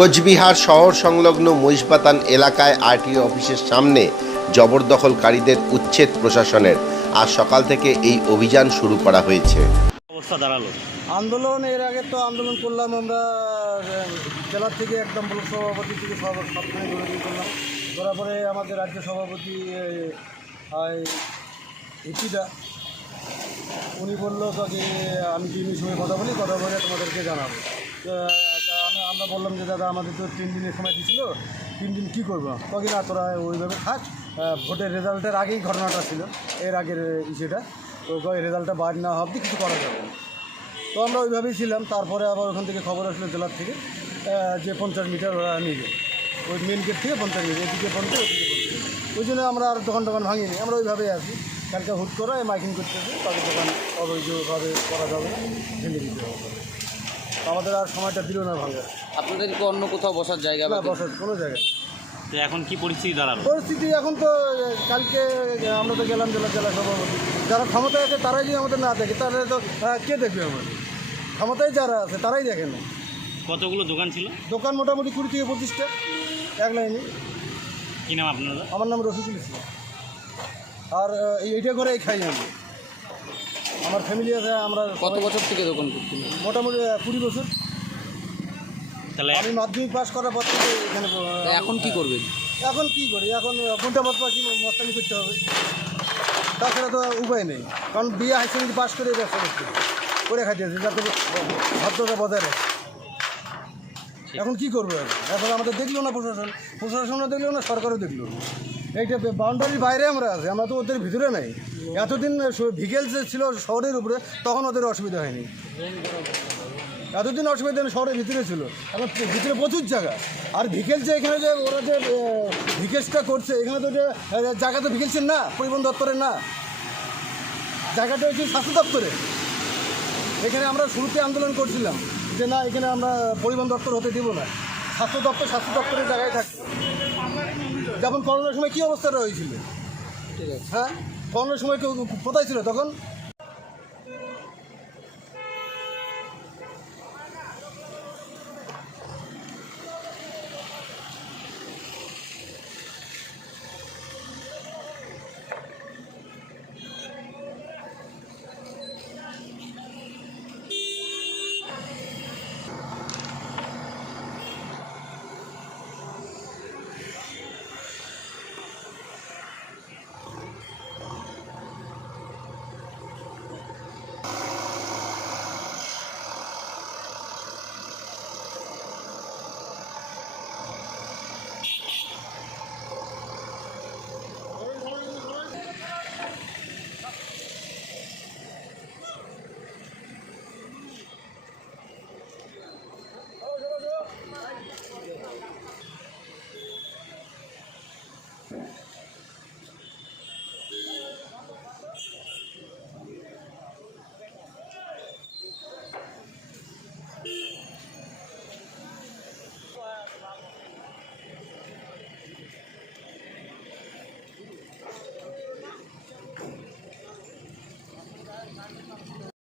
কোচবিহার শহর সংলগ্ন মহিষবাতান এলাকায় আরটিও অফিসের সামনে জবরদখলকারীদের উচ্ছেদ প্রশাসনের। আজ সকাল থেকে এই অভিযান শুরু করা হয়েছে। অবস্থা দাঁড়াল। আন্দোলন এর আগে তো আন্দোলন করলাম আমরা জেলার থেকে একদম ব্লক সভাপতি থেকে সব সবখানে ধরে করলাম। করার পরে আমাদের রাজ্য সভাপতি ইপিদা উনি বলল যে আমি টিমের সঙ্গে কথা বলি কথা বলে তোমাদেরকে জানাব। আমরা বললাম যে, দাদা, আমাদের তো তিন দিনের সময় দিছিল। তিন দিন কী করব? তখন না তোরা ওইভাবে থাক। ভোটের রেজাল্টের আগেই ঘটনাটা ছিল। এর আগের ইসেটা। তো রেজাল্টটা বার না হওয়া কিছু করা যাবে না। তো আমরা ওইভাবেই ছিলাম। তারপরে আবার ওখান থেকে খবর আসলো জেলার থেকে যে পঞ্চাশ মিটার ওরা নিবে। ওই মেন গেট থেকে পঞ্চাশ মিটার, এদিকে পঞ্চাশ ওদিকে ওই জন্য আমরা আর দোকান টোকান ভাঙিনি। আমরা ওইভাবেই আসি কালকে হুট করে মাইকিং করতেছি তাদের দোকান অবৈধভাবে করা যাবে না। ভেঙে দিতে হবে। আমাদের আর সময়টা দিল না ভাঙা আপনাদেরকে অন্য কোথাও বসার জায়গা না বা বসার কোনো জায়গায় তো এখন কি পরিস্থিতি দাঁড়াল? পরিস্থিতি এখন তো কালকে আমরা তো গেলাম জেলা জেলা সভাপতি। যারা ক্ষমতায় আছে তারাই যদি আমাদের না দেখে তাহলে তো কে দেখবে আমাদের? ক্ষমতায় যারা আছে তারাই দেখে না। কতগুলো দোকান ছিল? দোকান মোটামুটি কুড়ি থেকে পঁচিশটা এক লাইনে। কি নাম আপনারা? আমার নাম রফিকুল ইসলাম। আর এই- এইটা করে খাই আমি। আমার ফ্যামিলি আছে আমরা কত বছর থেকে দোকান করতেন মোটামুটি কুড়ি বছর। তাহলে আমি মাধ্যমিক পাশ করার পর থেকে এখানে এখন কি করবেন? এখন কি করি? এখন ঘণ্টা পথ পাখি মস্তানি করতে হবে। তাছাড়া তো উপায় নেই। কারণ বিয়ে হাই সেকেন্ডারি পাস করে ব্যবসা করতে হবে। করে খাইতেছে যাতে ভদ্রতা বজায় রাখে। এখন কি করব? এখন? এখন আমাদের দেখল না প্রশাসন। প্রশাসনও দেখল না সরকারও দেখল না। এইটা বাউন্ডারির বাইরে আমরা আছি, আমরা তো ওদের ভিতরে নাই। এতদিন ভিকেল যে ছিল শহরের উপরে, তখন ওদের অসুবিধা হয়নি। এতদিন অসুবিধা নেই, শহরের ভিতরে ছিল। এখন ভিতরে প্রচুর জায়গা। আর ভিকেল যে এখানে যে ওরা যে ভিকেলসটা করছে, এখানে তো যে জায়গা তো ভিকেলসের না, পরিবহন দপ্তরের না। জায়গাটা হচ্ছে স্বাস্থ্য দপ্তরে এখানে আমরা শুরুতে আন্দোলন করছিলাম যে না, এখানে আমরা পরিবহন দপ্তর হতে দিব না। স্বাস্থ্য দপ্তর স্বাস্থ্য দপ্তরের জায়গায় থাকছে। যেমন করোনার সময় কী অবস্থাটা হয়েছিল ঠিক আছে। হ্যাঁ? করোনার সময় কেউ কোথায় ছিল তখন?